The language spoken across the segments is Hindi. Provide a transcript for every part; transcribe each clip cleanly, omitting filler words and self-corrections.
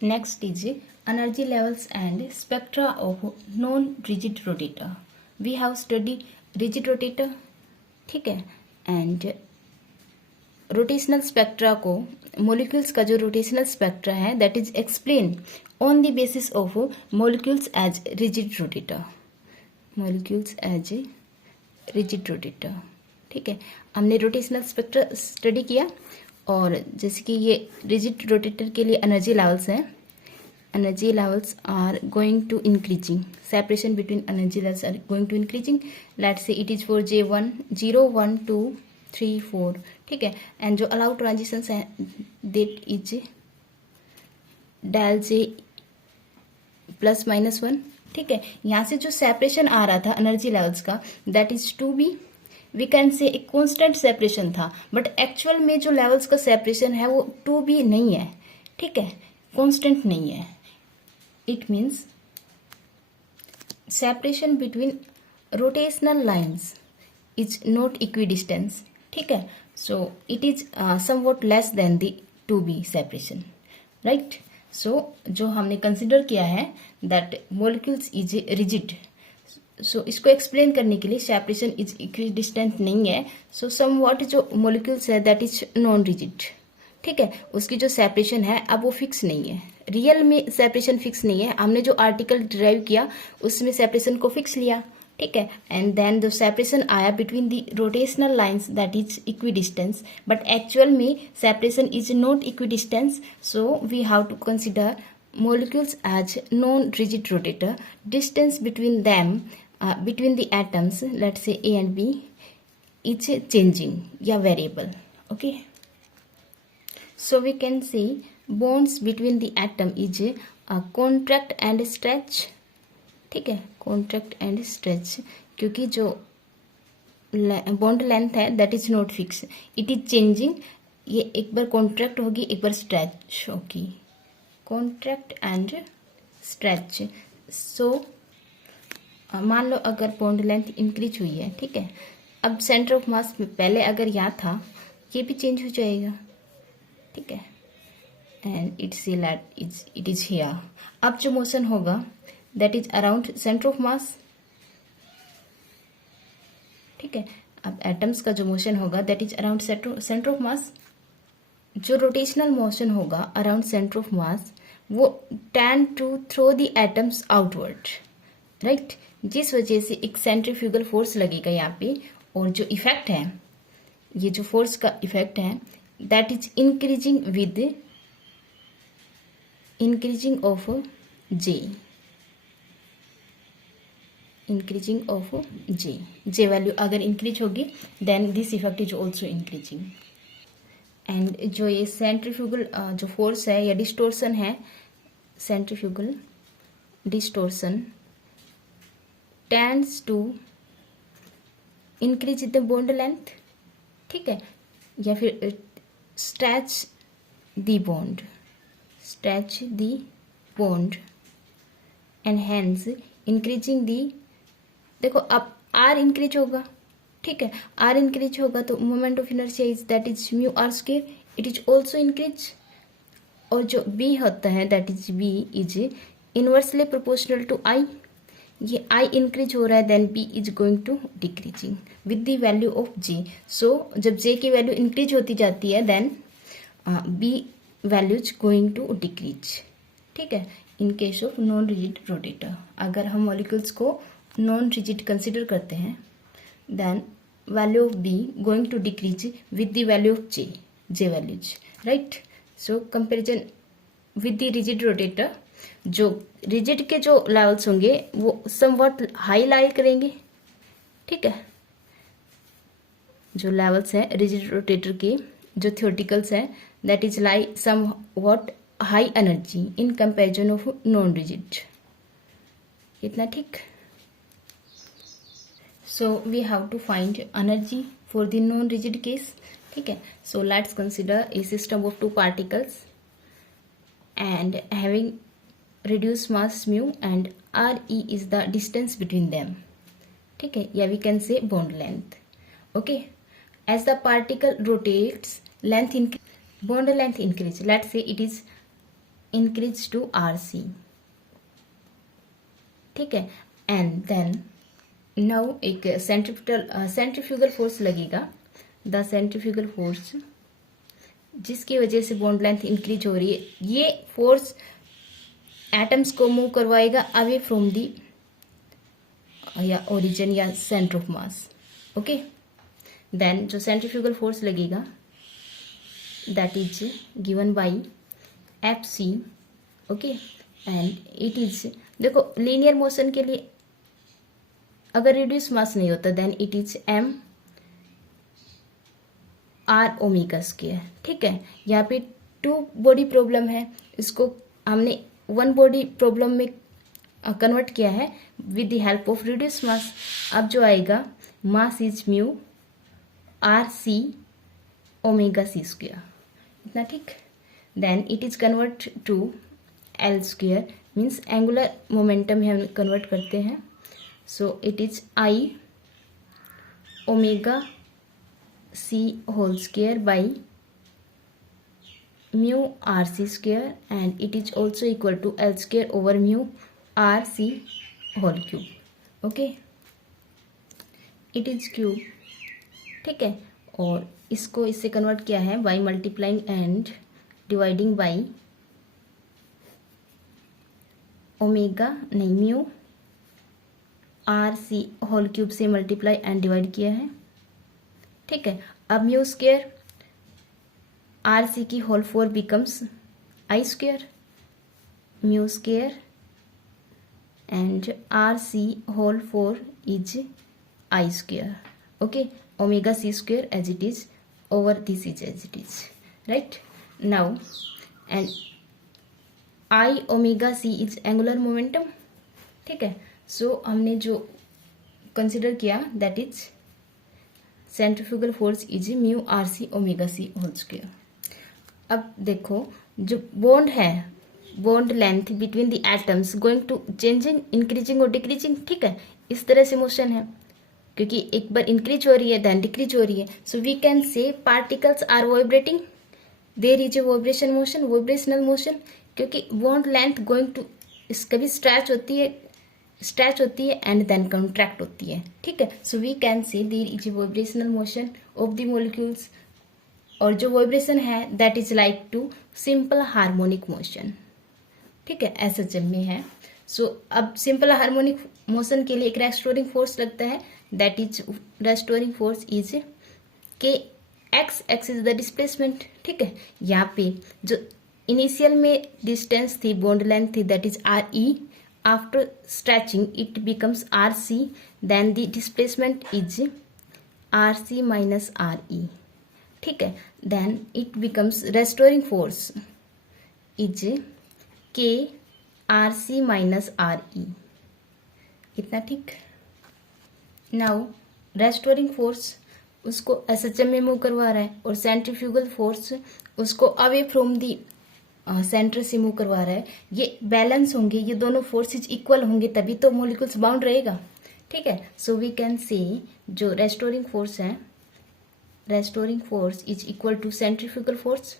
Next is energy levels and spectra of non-rigid rotator. We have studied rigid rotator, ठीक है, and रोटेशनल स्पेक्ट्रा को, मोलिक्यूल्स का जो रोटेशनल स्पेक्ट्रा है that is explain on the basis of molecules as rigid rotator, molecules as rigid rotator, ठीक है। हमने रोटेशनल स्पेक्ट्रा स्टडी किया और जैसे कि ये रिजिड रोटेटर के लिए एनर्जी लेवल्स हैं, energy levels are going to increasing, separation between energy levels are going to increasing. Let's say it is for J1 0 1 2 3 4, ठीक है। एंड जो अलाउड ट्रांजिशंस है that is del J plus minus 1, ठीक है। यहाँ से जो सेपरेशन आ रहा था एनर्जी लेवल्स का that is to be, we can say एक कॉन्स्टेंट सेपरेशन था, बट एक्चुअल में जो लेवल्स का सेपरेशन है वो टू बी नहीं है, ठीक है, कॉन्स्टेंट नहीं है। It means separation between rotational lines is not equidistant, ठीक है। So it is somewhat less than the 2b separation, right? So जो हमने कंसिडर किया है that molecules is rigid, so इसको एक्सप्लेन करने के लिए सेपरेशन इज इक्विडिस्टेंट नहीं है, so somewhat जो molecules है that is नॉन रिजिड, ठीक है, उसकी जो सेपरेशन है अब वो फिक्स नहीं है, रियल में सेपरेशन फिक्स नहीं है। हमने जो आर्टिकल डिराइव किया उसमें सेपरेशन को फिक्स लिया, ठीक है, एंड देन जो सेपरेशन आया between the rotational lines that is equidistance, but actual में separation is not equidistance, so we have to consider molecules as non-rigid rotator. Distance between them, between the atoms, let's say A and B, is changing या variable, okay. So we can see bonds between the atom is contract and stretch, ठीक है, contract and stretch, क्योंकि जो बॉन्ड लेंथ है that is not fix, it is changing, ये एक बार कॉन्ट्रैक्ट होगी एक बार स्ट्रेच होगी, कॉन्ट्रैक्ट एंड स्ट्रेच। सो मान लो अगर बॉन्ड लेंथ इंक्रीज हुई है, ठीक है, अब सेंटर ऑफ मास में पहले अगर यहाँ था ये भी चेंज हो जाएगा, ठीक है, एंड इट इज हियर। अब जो मोशन होगा that is around centre of mass, ठीक है। अब एटम्स का जो मोशन होगा that is around centre of mass. जो रोटेशनल मोशन होगा अराउंड सेंटर ऑफ मास वो tend to throw the atoms outward, right, जिस वजह से एक सेंट्रीफ्यूगल फोर्स लगेगा यहाँ पे, और जो इफेक्ट है, ये जो फोर्स का इफेक्ट है that is increasing with increasing of J, increasing of J value अगर इंक्रीज होगी then this effect is also increasing. And जो ये सेंट्रीफ्यूगल जो फोर्स है या डिस्टोर्सन है, centrifugal distortion tends to increase the bond length, ठीक है, या फिर stretch the bond and hence increasing the, देखो अब R इंक्रीज होगा, ठीक है, R इंक्रीज होगा तो moment of inertia is that is mu R square, it is also increase, और जो B होता है that is B is inversely proportional to I, ये I इंक्रीज हो रहा है then B is going to decreasing with the value of J। So जब J की वैल्यू इंक्रीज होती जाती है then B value is going to decrease, ठीक है, in case of non rigid rotator. अगर हम मॉलिक्यूल्स को नॉन रिजिड कंसिडर करते हैं then value of B going to decrease with the value of J values, right. So comparison with the rigid rotator, जो रिजिड के जो लेवल्स होंगे वो समवट हाई लाई करेंगे, ठीक है, जो लेवल्स हैं रिजिड रोटेटर के जो थियोरेटिकल्स हैं that is lie somewhat high energy in comparison of non rigid, इतना ठीक। So we have to find energy for the non rigid case, ठीक है। So let's consider a system of two particles and having reduced mass mu and RE is the distance between them, ठीक है, या we can say bond length, okay. As the particle rotates, length increase, bond length increase, let's say it is increase to RC, ठीक है। एंड देन नाउ एक सेंट्रीफ्यूगल फोर्स लगेगा, द सेंट्रीफ्यूगल फोर्स, जिसकी वजह से बॉन्ड लेंथ इंक्रीज हो रही है। ये फोर्स एटम्स को मूव करवाएगा अवे फ्रॉम दी या ओरिजिन या centre of mass, okay. Then जो सेंट्रीफ्यूगल फोर्स लगेगा that is given by FC, okay. And it is, देखो लीनियर मोशन के लिए अगर रिड्यूस मास नहीं होता then it is M R omega square, ठीक है। यहाँ पे 2 बॉडी प्रॉब्लम है, इसको हमने 1 बॉडी प्रॉब्लम में कन्वर्ट किया है with the help of reduce mass. अब जो आएगा mass is mu RC omega C square, इतना, ठीक। Then it is convert to L square, means angular momentum में हम कन्वर्ट करते हैं। So it is I omega C whole square by mu RC square, and it is also equal to L square over mu RC whole cube, okay. It is cube, ठीक है। और इसको इससे कन्वर्ट किया है by multiplying and dividing by omega नहीं म्यू RC होल क्यूब से मल्टीप्लाई एंड डिवाइड किया है, ठीक है। अब म्यू स्क्वायर RC की whole 4 becomes I square, mu square and RC whole 4 is I square, okay. Omega C square as it is over this is as it is, right. Now and I omega C is angular momentum, ठीक है। सो हमने जो कंसिडर किया that is centrifugal force is mu RC omega C whole square. अब देखो जो बॉन्ड है, bond length between the atoms going to changing, increasing और डिक्रीजिंग, ठीक है। इस तरह से मोशन है, क्योंकि एक बार इंक्रीज हो रही है देन डिक्रीज हो रही है। So we can say particles are vibrating, there is a vibration motion, vibrational motion, क्योंकि बॉन्ड लेंथ गोइंग टू कभी स्ट्रेच होती है एंड देन कॉन्ट्रैक्ट होती है, ठीक है। So we can say there is a vibrational motion of the molecules, और जो वाइब्रेशन है that is like to simple harmonic motion, ठीक है, SHM में है। सो अब सिंपल हार्मोनिक मोशन के लिए एक रेस्टोरिंग फोर्स लगता है, that is restoring force is x is the displacement, ठीक है। यहाँ पे जो इनिशियल में डिस्टेंस थी, बॉन्ड लेंथ थी, that is RE, after stretching it becomes RC, then the displacement is RC minus RE, ठीक है। Then it becomes restoring force is K RC minus RE, इतना, ठीक। नाउ रेस्टोरिंग फोर्स उसको SHM में मूव करवा रहा है, और सेंट्रीफ्यूगल फोर्स उसको अवे फ्रॉम दी सेंटर से मूव करवा रहा है। ये बैलेंस होंगे, ये दोनों फोर्सेज इक्वल होंगे तभी तो मॉलिक्यूल्स बाउंड रहेगा, ठीक है। सो वी कैन से जो रेस्टोरिंग फोर्स है, restoring force is equal to centrifugal force,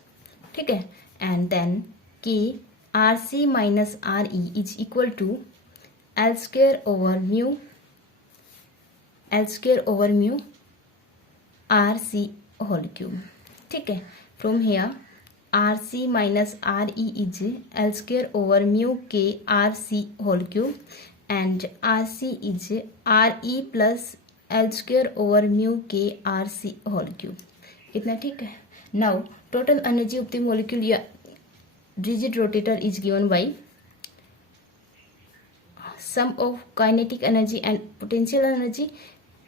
ठीक है। And then K RC minus RE is equal to L square over mu RC whole cube, ठीक है। From here RC minus RE is L square over mu K RC whole cube, and RC is RE plus L square over mu K RC whole cube, इतना, ठीक है। Now total energy of the molecule या rigid rotator is given by sum of kinetic energy and potential energy.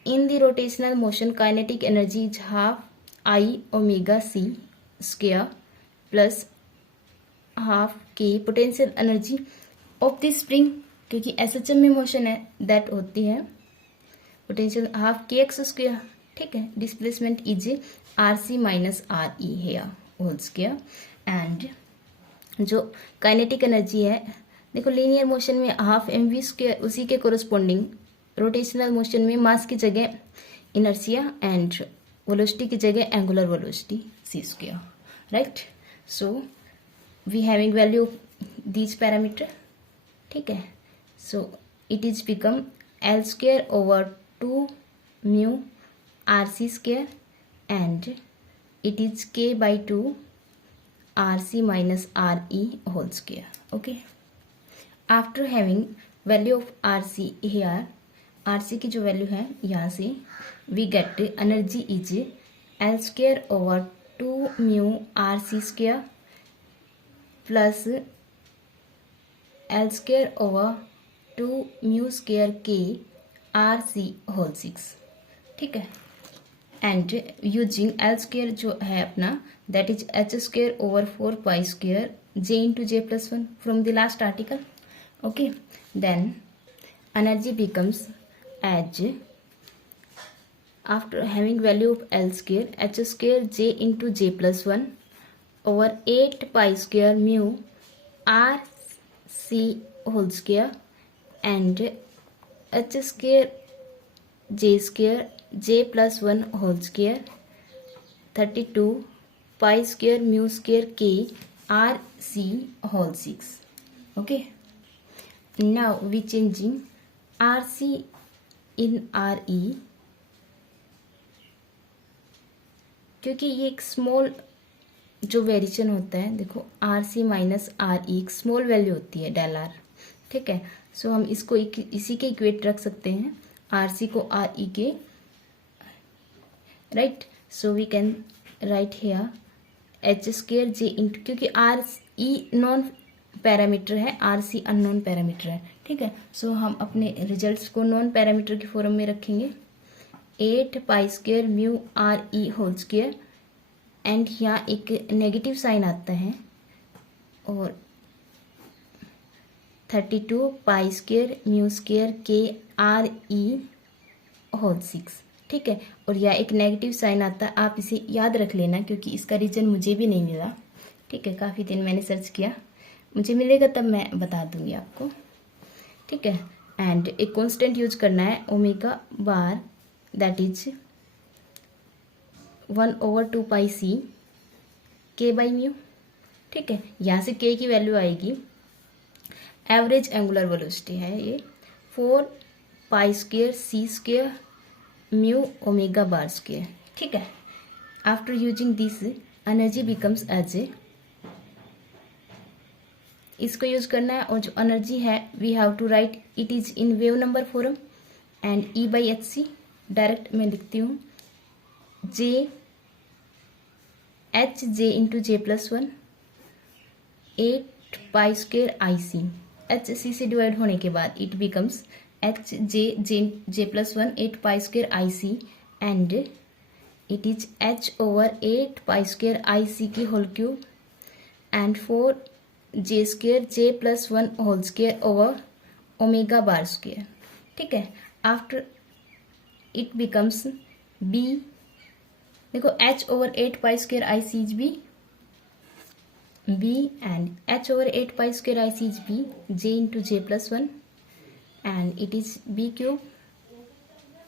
In the rotational motion, kinetic energy is half I omega C square plus half K potential energy of the spring, क्योंकि SHM में मोशन है दैट होती है पोटेंशियल हाफ KX स्क्वायर, ठीक है। Displacement is RC minus RE है होल स्क्वायर, एंड जो काइनेटिक एनर्जी है, देखो लीनियर मोशन में हाफ mv स्क्वायर, उसी के कोरस्पॉन्डिंग रोटेशनल मोशन में मास की जगह इनर्शिया एंड वेलोसिटी की जगह angular velocity c square, right. So we having value these parameter. ठीक है, so it is become L square over 2 mu RC square and it is K by 2 RC minus RE whole square. Okay, after having value of RC here, RC की जो वैल्यू है यहाँ से we get energy is L square over 2 mu RC square plus L square over 2 mu square K RC whole 6. ठीक है, एंड यूजिंग L square जो है अपना that is H square over 4 pi square J into J plus 1 from the last article. Okay, then energy becomes as after having value of L square H square J into J plus 1 over 8 pi square mu R C whole square and H square J square J plus 1 whole square 32 pi square mu square K R C whole 6. Okay, now we changing R C in R E क्योंकि ये एक स्मॉल जो वेरिएशन होता है, देखो R C minus R E एक स्मॉल वैल्यू होती है डेल आर. ठीक है, सो हम इसको इसी के इक्वेट रख सकते हैं, आर सी को आर ई के, right. So we can write here H square J into, क्योंकि आर ई नॉन पैरामीटर है, आर सी अननोन पैरामीटर है. ठीक है, सो हम अपने रिजल्ट्स को नॉन पैरामीटर की फॉर्म में रखेंगे. 8 pi square mu R E whole square and यहाँ एक नेगेटिव साइन आता है और 32 pi square mu square K R E whole 6. ठीक है, और यहाँ एक नेगेटिव साइन आता है, आप इसे याद रख लेना क्योंकि इसका रीजन मुझे भी नहीं मिला. ठीक है, काफ़ी दिन मैंने सर्च किया, मुझे मिलेगा तब मैं बता दूंगी आपको. ठीक है, एंड एक कांस्टेंट यूज करना है ओमेगा बार, दैट इज 1/2 पाई सी के बाई म्यू. ठीक है, यहाँ से के की वैल्यू आएगी, एवरेज एंगुलर वेलोसिटी है ये 4 pi square c square mu omega bar square. ठीक है, after using this energy becomes as a, इसको यूज करना है और जो एनर्जी है we have to write it is in wave number form and E by h c. Direct मैं लिखती हूँ J h J into J plus 1 8 pi square I c. H c से डिवाइड होने के बाद it becomes H J J plus 1 8 pi square I c and it is h over 8 pi square I c की whole cube and 4 J square J plus 1 whole square over omega bar square. ठीक है, आफ्टर इट बिकम्स बी, देखो h over 8 pi square I c is B and h over 8 pi square I c is B j into J plus 1 and it is B cube.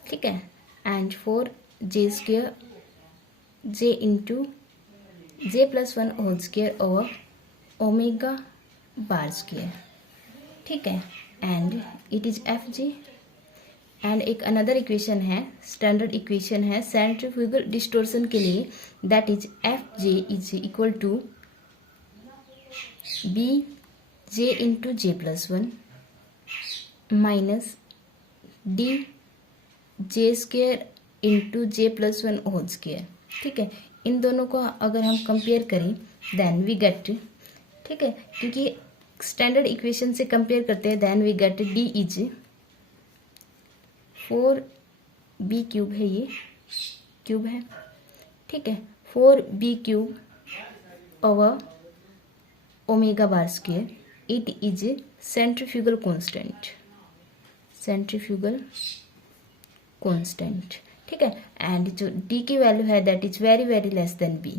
ठीक है, and 4 J square j into J plus 1 whole square over omega bar square. ठीक है, and it is F G. And एक अनदर इक्वेशन है, स्टैंडर्ड इक्वेशन है सेंट्रीफ्यूगल डिस्टोर्शन के लिए, that is F J is equal to B J into J plus 1 minus D J square into J plus 1 whole square. ठीक है, इन दोनों को अगर हम कंपेयर करें देन वी गेट, ठीक है, क्योंकि स्टैंडर्ड इक्वेशन से कंपेयर करते हैं, then we get D is 4 B cube है, ये क्यूब है. ठीक है, 4 B cube over omega bar square. It is centrifugal constant, centrifugal constant. ठीक है, एंड जो डी की वैल्यू है that is very very less than B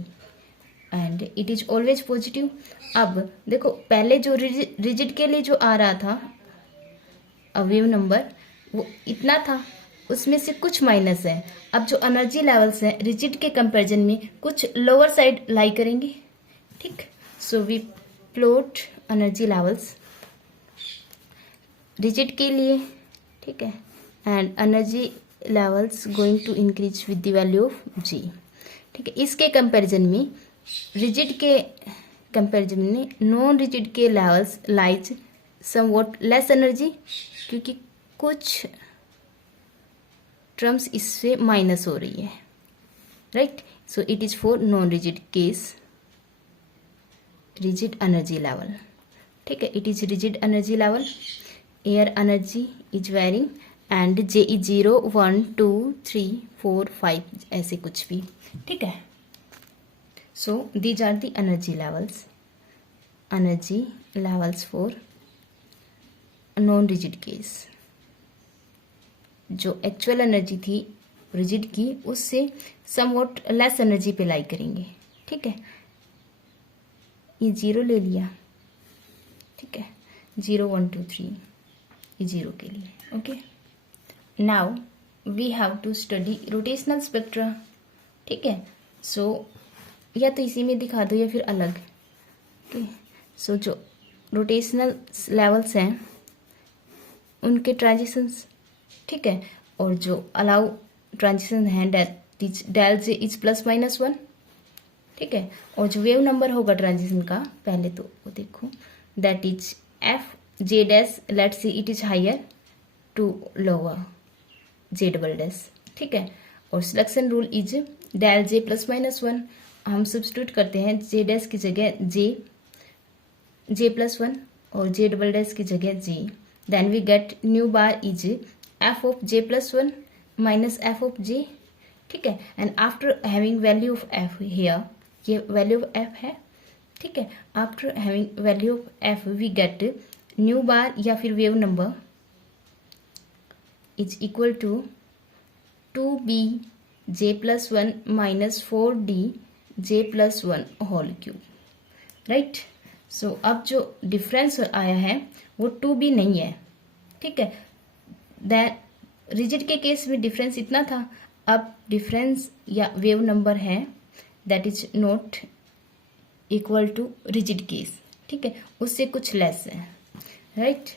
and it is always positive. अब देखो पहले जो रिजिड के लिए जो आ रहा था वेव नंबर वो इतना था, उसमें से कुछ माइनस है. अब जो एनर्जी लेवल्स हैं रिजिड के कंपैरिजन में कुछ लोअर साइड लाई करेंगे. ठीक, so we plot energy levels rigid के लिए, ठीक है, and energy levels going to increase with the value of G, ठीक है। इसके कंपैरिजन में रिजिड के कंपैरिजन में नॉन रिजिड के levels lies somewhat less energy, क्योंकि कुछ टर्म्स इससे माइनस हो रही है, right. So it is for non rigid case rigid energy level, ठीक है। It is rigid energy level, air energy is varying and J is 0 1 2 3 4 5 ऐसे कुछ भी, ठीक है। So these are the energy levels for non rigid case. जो एक्चुअल एनर्जी थी रिजिड की उससे समवॉट लेस एनर्जी पे लाई करेंगे, ठीक है। ये 0 ले लिया, ठीक है, 0 1 2 3 ये 0 के लिए, okay. Now we have to study rotational spectra, ठीक है। सो या तो इसी में दिखा दो या फिर अलग, ओके। सो जो रोटेशनल लेवल्स हैं उनके ट्रांजिशंस, ठीक है, और जो अलाउ ट्रांजिशन है डेल जे इज +-1, ठीक है। और जो वेव नंबर होगा ट्रांजिशन का पहले तो वो देखो, that is F J dash, let see it is higher to lower J double dash, ठीक है। और selection rule is del J +-1, हम सब्स्टिट्यूट करते हैं जे डैश की जगह जे +1 और जे डबल डैश की जगह J, then we get nu bar is F of J +1 minus F of J, ठीक है। And after having value of F here, ये वैल्यू ऑफ एफ है, ठीक है। After having value of F we get nu bar या फिर wave number is equal to 2b J +1 minus 4d J +1 whole cube, right. So अब जो डिफरेंस आया है वो 2b नहीं है, ठीक है। दैन रिजिड के केस में डिफरेंस इतना था, अब डिफरेंस या वेव नंबर है that is not equal to rigid case, ठीक है, उससे कुछ लेस है, right.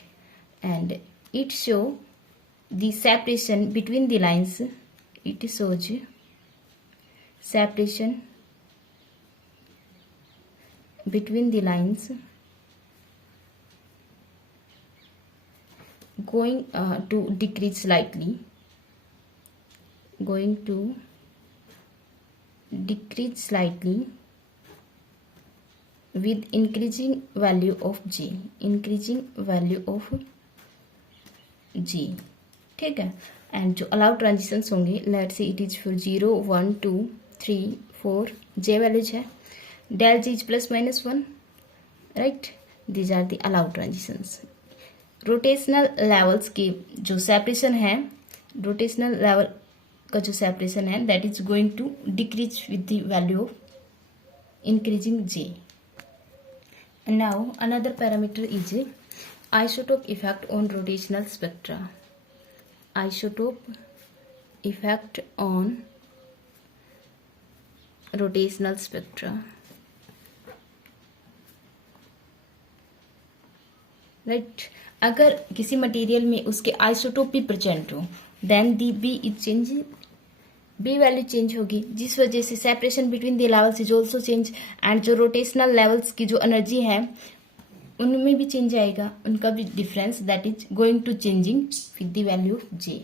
And it show the separation between the lines, it shows separation between the lines going to decrease slightly, going to decrease slightly with increasing value of g, increasing value of g, ठीक है। एंड जो अलाउ ट्रांजिशंस होंगे, let say it is for 0 1 2 3 4 J values है, del G is +-1, right. These are the allowed transitions. Rotational levels की जो सेपरेशन है, रोटेशनल लेवल का जो सेपरेशन है that is going to decrease with the value of increasing J. Now another parameter is isotope effect on rotational spectra, isotope effect on rotational spectra, right. अगर किसी मटेरियल में उसके आइसोटोप भी प्रेजेंट हो then the B is change, B value change होगी, जिस वजह से separation between the levels is also change, and जो रोटेशनल लेवल्स की जो एनर्जी है उनमें भी चेंज आएगा, उनका भी difference that is going to changing with the value of J,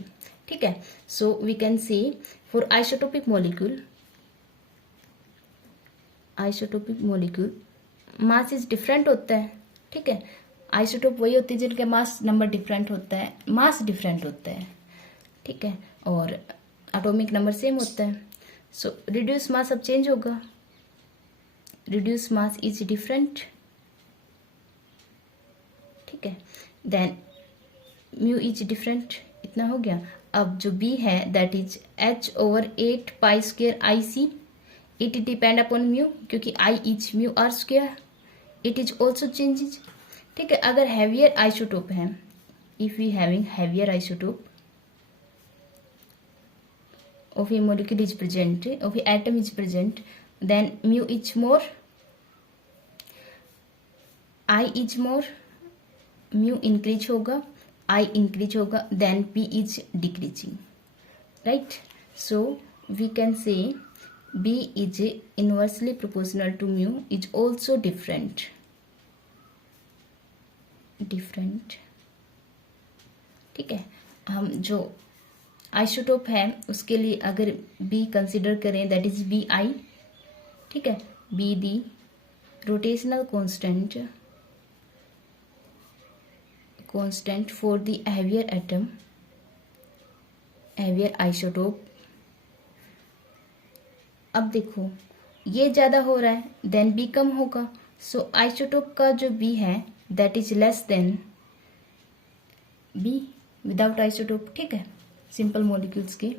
ठीक है। So we can say for isotopic molecule mass is different होता है, ठीक है। आइसोटोप वही होती है जिनके मास नंबर डिफरेंट होता है, मास डिफरेंट होता है, ठीक है, और एटॉमिक नंबर सेम होता है। सो रिड्यूस मास अब चेंज होगा, रिड्यूस मास इज डिफरेंट, ठीक है। देन म्यू इज डिफरेंट, इतना हो गया। अब जो बी है that is h/8 π² IC, it depend upon mu, क्योंकि I is mu r square, it is also changes, ठीक है। अगर हैवियर आइसोटोप है, if we having heavier isotope of a molecule is present, of a atom is present, then mu is more, I is more, mu increase होगा, I इंक्रीज होगा, then P is decreasing, right. So we can say B is inversely proportional to mu is also different. ठीक है. हम जो आइसोटोप है उसके लिए अगर B कंसिडर करें, दैट इज BI. ठीक है. B the rotational constant for the heavier atom, heavier isotope. अब देखो ये ज़्यादा हो रहा है, देन B कम होगा. सो आइसोटोप का जो B है that is less than B without isotope. ठीक है, सिंपल मॉलिक्यूल्स के.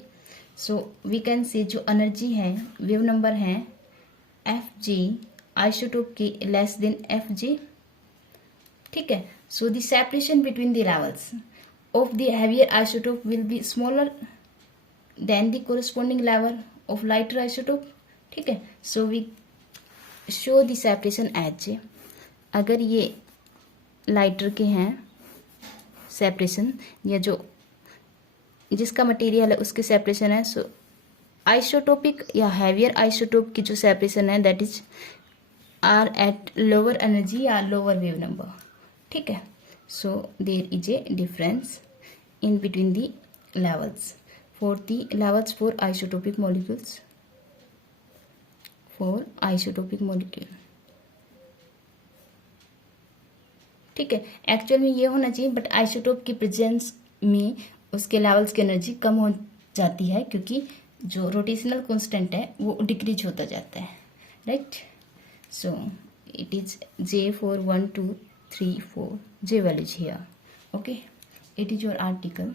सो वी कैन से जो एनर्जी है, वेव नंबर है Fg आइसोटोप के लेस देन Fg. ठीक है. So the separation between the levels of the heavier isotope will be smaller than the corresponding level of lighter isotope. ठीक है. So we show the separation as, अगर ये लाइटर के हैं सेपरेशन, या जो जिसका मटेरियल है उसके सेपरेशन है, सो आइसोटोपिक या हैवियर आइसोटोप की जो सेपरेशन है that is are at lower energy या लोअर वेव नंबर. ठीक है. So there is a difference in between the levels for isotopic molecules. ठीक है. एक्चुअल में ये होना चाहिए, बट आइसोटोप की प्रेजेंस में उसके लेवल्स की एनर्जी कम हो जाती है, क्योंकि जो रोटेशनल कांस्टेंट है वो डिक्रीज होता जाता है, right. So it is J for 1 2 3 4 J values here. Okay, it is your article.